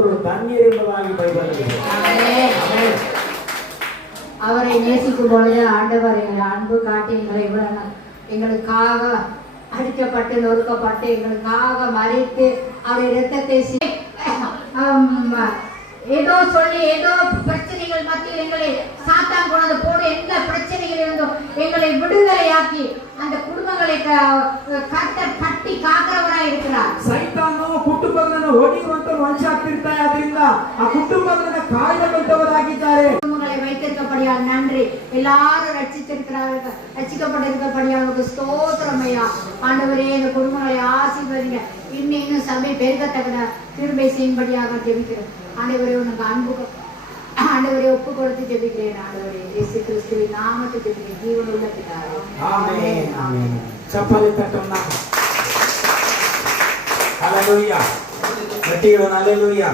ஸ்தோத்திரம் தண்ணீர் என்பதாகி பைபிள். அவரை நேசிக்கும் பொழுது ஆண்டவர் எங்களை அன்பு காட்டி எங்களை எங்களுக்காக அடிக்கப்பட்டு நொறுக்கப்பட்டு எங்களுக்காக மறித்து அவருடைய இரத்தத்தை ஏதோ சொல்லி ஏதோ பிரச்சனைகள் மத்தியில் எங்களை சாத்தான் கொண்டு போட எந்த பிரச்சனைகள் இருந்தோ எங்களை விடுதலையாக்கி அந்த குடும்பங்களை கட்டி காக்கிறவராய் இருக்கிறார். ಸೈತಾನು ಕುಟುಂಬಗಳನ್ನು ಹೊಡೆಯುವಂತ ವಂಶಾಗ್ತಿರ್ತಾ ಅದರಿಂದ ಆ ಕುಟುಂಬಗಳನ್ನು ಕಾಯ್ದುಕೊಂಡವರಾಗಿದ್ದಾರೆ. குடும்பங்களை வைத்திருக்கப்படியால் நன்றி. எல்லாரும் ரட்சித்திருக்கிறார்கள், ரட்சிக்கப்பட்டிருக்கப்படியால் ஸ்தோத்திரம் ஐயா. ஆண்டவரே இந்த குடும்பங்களை ஆசீர்வதிங்க. இன்னும் சபை பெருகத்தக்க கிருபை செய்யும்படியாக ஜெபிக்கிறோம். ஆண்டவரே உனக்கு அன்பு ஆண்டவரே ஒப்பு கொடுத்து ஜெபிக்கிறேன். ஆண்டவரே இயேசு கிறிஸ்துவின் நாமத்தில் ஜெபிக்கிறேன். ஜீவனுள்ள பிதாவே. ஆமென் ஆமென். சப்பலை தட்டோம். ஹalleluya. கட்டிகளோ ஹalleluya.